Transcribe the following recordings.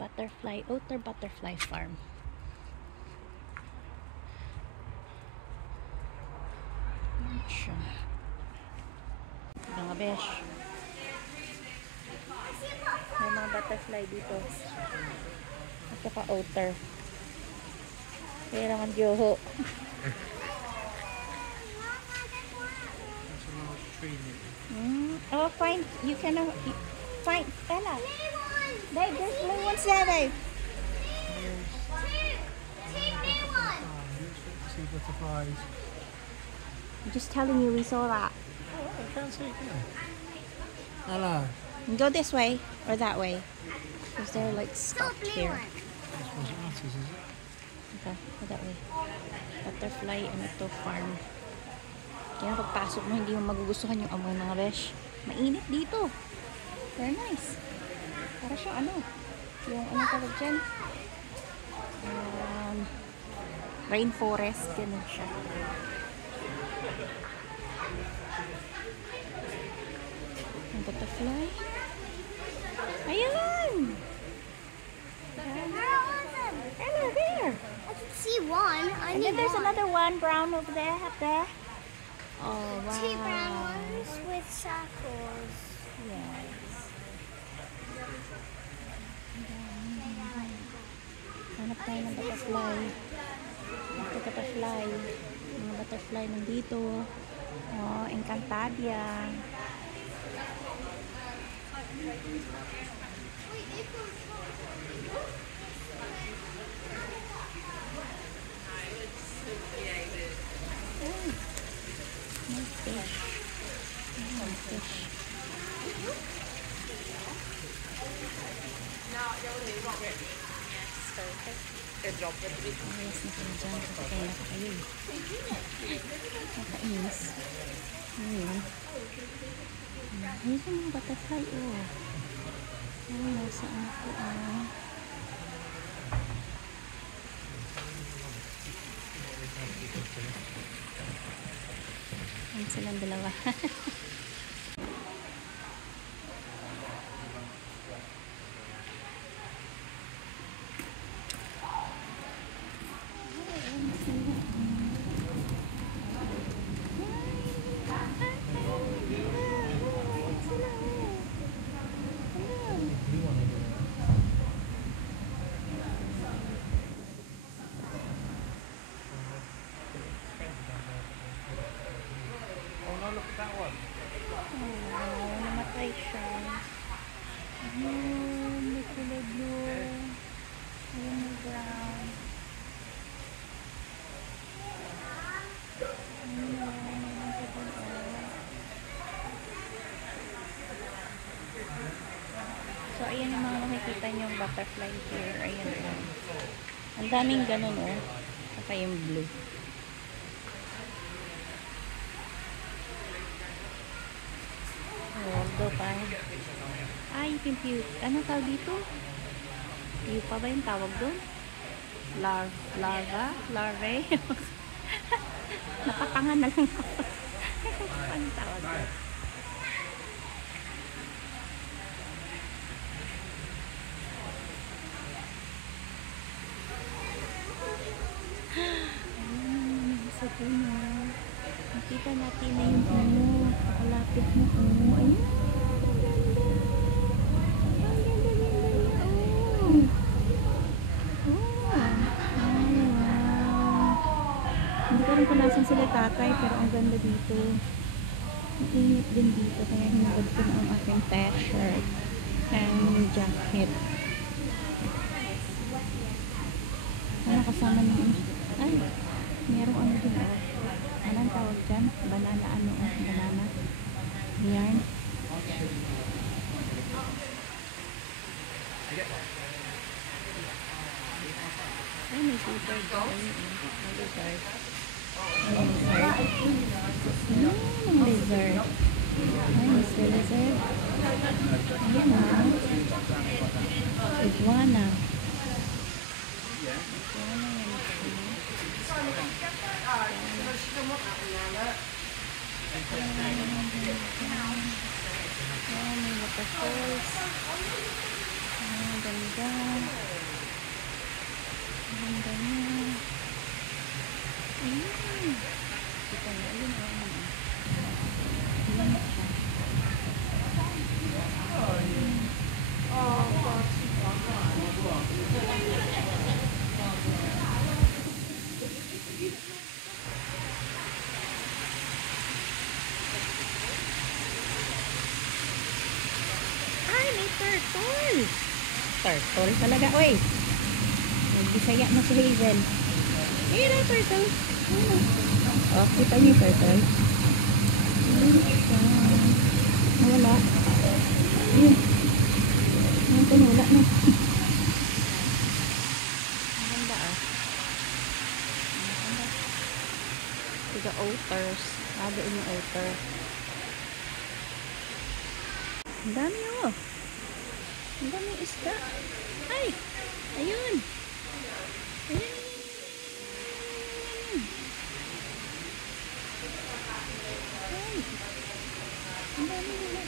Butterfly, outer butterfly farm. Siya. Mga besh. May mga butterfly dito. At saka outer. Kailangan Joho. Oh, fine. You can find Ella. Babe, there's blue ones there, babe. See butterflies. I'm just telling you, we saw that. Oh, I can't see it again. Hello. You go this way or that way, because they're like stopped here. I suppose it matters, is it? Okay, go that way. Butterfly and ito farm. Kaya pagpasok mo, hindi mo magugustuhan yung amoy mga besh. Mainit dito. Very nice. Para siya ano, yung ano tawag dyan? Rainforest, ganun siya. Ang butterfly. Ayun! Hello there! I can see one. And then there's another one brown over there, up there. Oh, wow. Two brown ones with circles. Yes. Hanap tayo ng butterfly. Ito butterfly. Mga butterfly nandito. Oh, Encantadia. Nice fish. Nice fish. Ayos na sila dyan kasi kaya na kayo. Nakainis. Ayun. Ayun yung mga butterfly. Oh. Ayun, nasaan ako. Ayun silang dalawa. Look at that one. Oh, namatay siya. Ayun, may kulay blue. Ayun, may brown. Ayun, mayroon pa doon. So, ayan yung mga makikita niyong butterfly here. Ayan lang. Ang daming ganun, oh. Saka yung blue. Waldo pa. Ay, pimpute. Anong tawag dito? Pupa ba yung tawag doon? Larva? Larvae? Napatangan na lang ako. Anong tawag doon? Sa puno. Nakita natin na yung puno. Nakalapit mo puno. Ayun. Hindi ko rin kung nasan sila tatay, pero ang ganda dito. Ang init din dito, kaya hinagad ko na ang aking t-shirt and jacket. Ano kasama niyo? Ay, merong ano din oh. Anong tawag dyan? Banana ano oh? Banana? Yarn? Ay, may lizard. May lizard. May lizard. Ay, Mr. Lizard. Ayan ah. Iguana. May waterfalls. Ang ganda. Turtle talaga. Uy! Nagbisaya na si Hazel. Ayun na, turtle. Ayun na. Oh, kita niyo yung turtle. Wala. Ayun. Ayun, pinula na. Ang ganda ah. Ang ganda. Tiga otters. Again yung otter. Ang dami oh. Ang dami isda. Ay! Ayun! Ayun! Ay! Ang dami nila.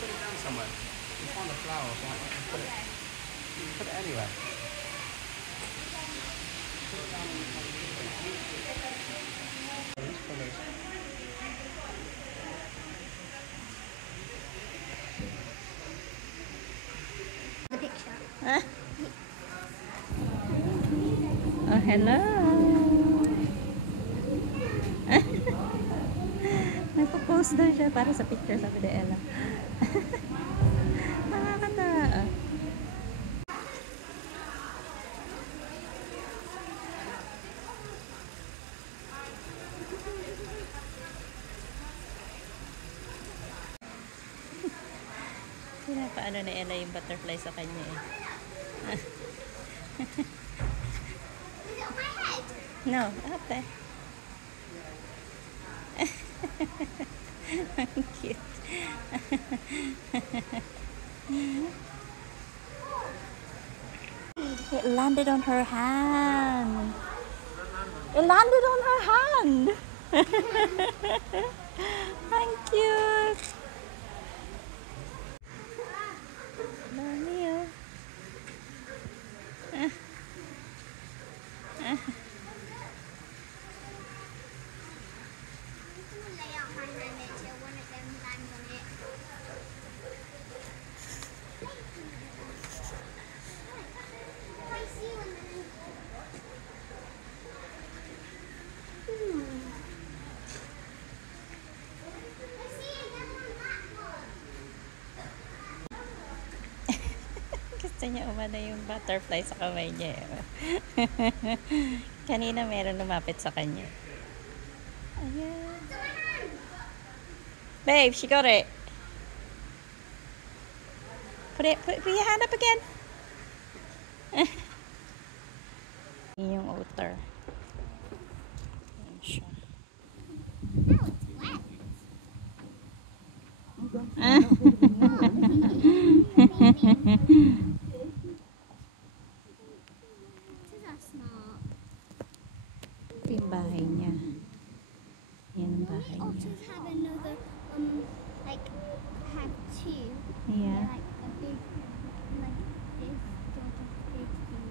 Put it down somewhere. You find a flower or something. Put it anywhere. The picture. Ah. Oh, hello. Nagpo-post daw siya para sa picture, sabi ni Ella. Nakakatawa. Pinapaano ni Ella yung butterfly sa kanya eh. Is it on my head? No, up there. Ang cute. It landed on her hand. It landed on her hand. Ang cute. Dami oh. I'm gonna lay out my hand until one of them lands on it. I see one of them. I see them on that one. Gusto niya umano yung butterfly sa kamay niya. eh. Kanina meron lumapit sa kanya. Ayan. Babe, she got it. Put your hand up again. Yung otter. Ayan siya. Now it's wet. This is a smart. Ito yung bahay niya. Yan ang bahay niya. Otters have another, like, have two. Yeah. Like a big, like this sort of big thing.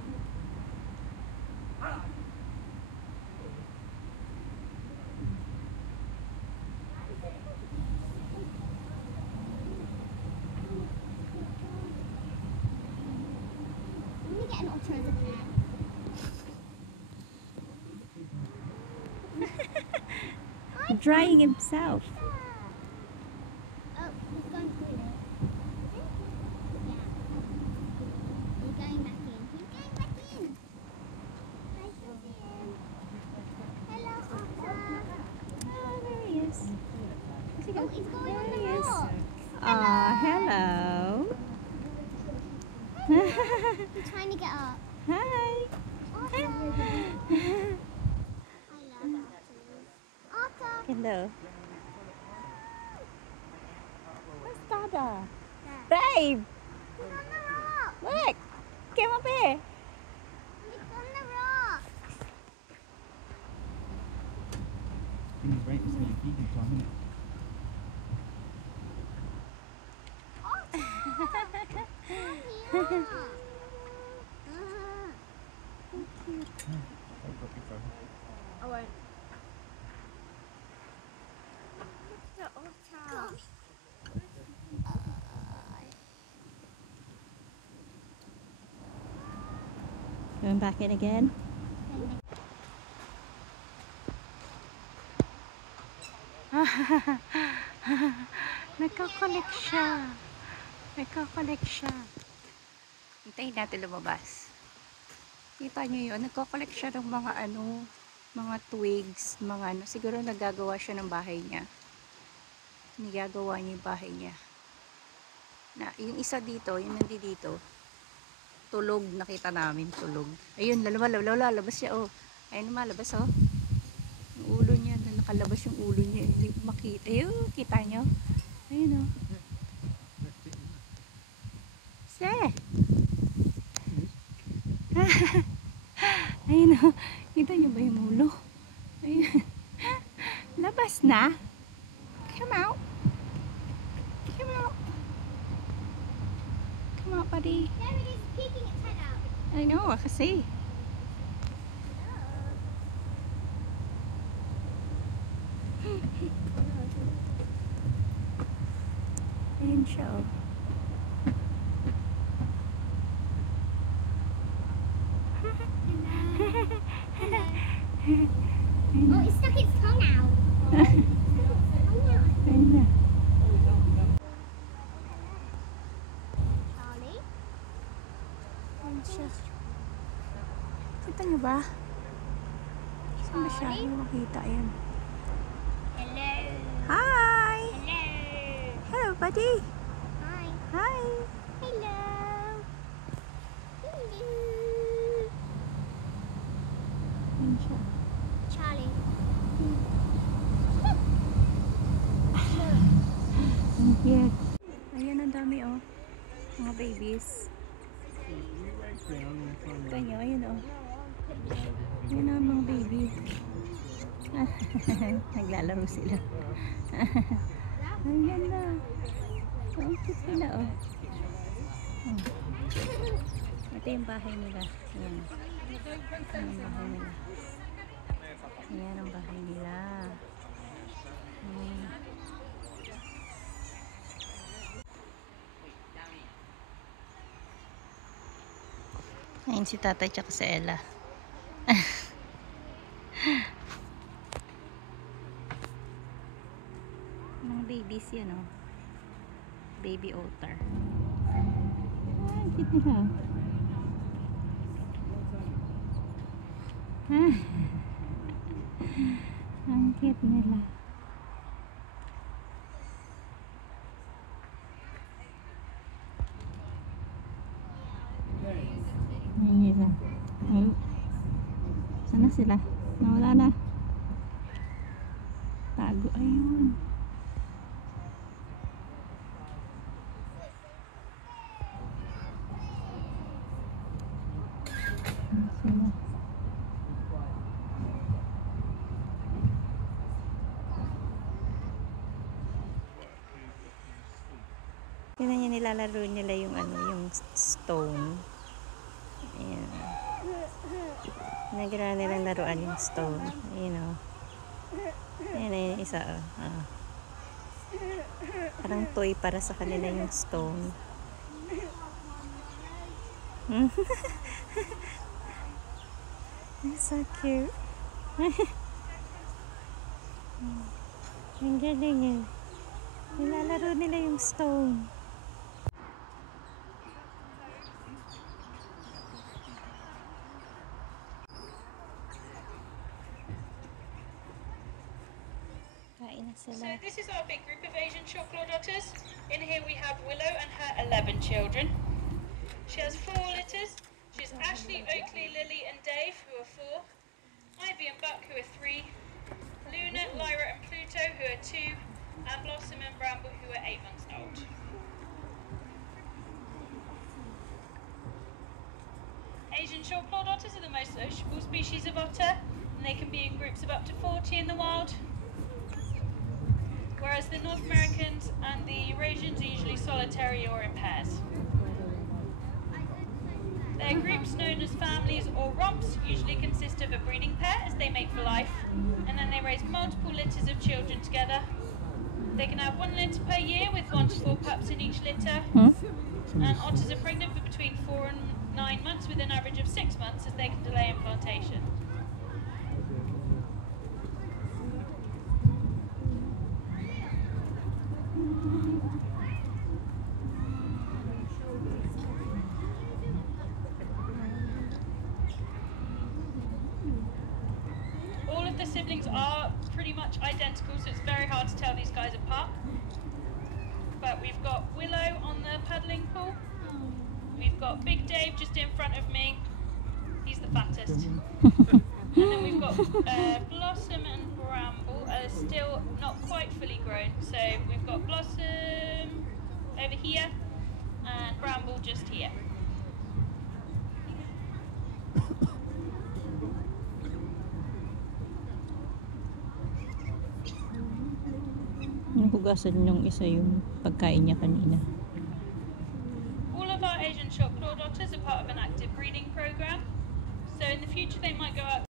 I'm gonna get an otter as a pet. Drying himself. Oh, he's going through it. Yeah. He's going back in. He's going back in. Hi, Susan. Hello, Otter. Oh, there he is. Oh, he's going on the There he is. rock. Hello. He's trying to get up. Hi. Otter. I love otters. Otter. Hello. Where's Dada? There. Babe, He's on the rock. look. Come up here. He's on the rock. He's right to say feeding to him. Otter. Come here. I won't. The otter. Going back in again. Nagko-collect siya. Nagko-collect siya. Hintayin natin lumabas. Kita nyo yun, nagko-collect siya ng mga ano, mga twigs, mga ano. Siguro nagagawa siya ng bahay niya. Nagagawa niya yung bahay niya. Na, yung isa dito, yung nandito, tulog, nakita namin, tulog. Ayun, lalabas siya, oh. Ayun, lumalabas, oh. Yung ulo niya, nakalabas yung ulo niya. Hindi ko makita. Ayun, kita nyo? Ayun, oh. Se! Ayun, oh. Kita nyo ba yung ulo? Ayun. Labas na. Come out. Come out. Come out, buddy. There it is, peeking its head out. I know, kasi. Ayun siya, oh. Oh, it stuck its tongue out. Ayun na. Charlie? Ayun siya. Kita nyo ba? Saan ba siya? Hindi makita. Ayun. Hello. Hi! Hello. Hello, buddy! Hi. Hi! Hello. Hello. Ayun siya. Charlie. Ang cute. Ayan, ang dami, oh. Mga babies. Kita nyo, ayun, oh. Ayan ang mga baby. Naglalaro sila. Ang ganda. Ang cute nila, oh. Ito yung bahay nila. Ayan. Ayan ang bahay nila. Ayan ang bahay nila. Ayan. Ayan si tatay tsaka si Ella. Mga babies yan, oh. Baby otter. Ah, cute nila. Ah. Ang cute nila. Ayan nila. Ay. Sana sila? Nawala na. Tago. Ayun. Sila. Yun na nilalaro nila yung ano, yung stone. Ayan. Nagagawa nilang laruan yung stone. Ayan, oh. Ayan na yung isa, oh. Ah. Parang toy para sa kanila yung stone. It's so cute. Ang galing, eh. Nilalaro nila yung stone. Kain na So sila. this is our big group of Asian short clawed otters. In here we have Willow and her 11 children. She has 4 litters. She has Ashley, Oakley, Lily and Dave, who are 4. Ivy and Buck, who are 3. Luna, Lyra and Pluto, who are 2. And Blossom and Bramble, who are 8 months old. Asian short clawed otters are the most sociable species of otter, and they can be in groups of up to 40 in the wild. Whereas the North Americans and the Eurasians are usually solitary or in pairs. Their groups, known as families or romps, usually consist of a breeding pair as they mate for life, and then they raise multiple litters of children together. They can have 1 litter per year with 1 to 4 pups in each litter, and otters are pregnant for between 4 and 9 months with an average of 6 months as they can delay implantation. siblings are pretty much identical, so it's very hard to tell these guys apart. But we've got Willow on the paddling pool. We've got Big Dave just in front of me. He's the fattest. And then we've got Blossom and Bramble are still not quite fully grown. So we've got Blossom over here and Bramble just here. Nahugasan yung isa yung pagkain niya kanina. All of our Asian short clawed otters are part of an active breeding program. So in the future they might go out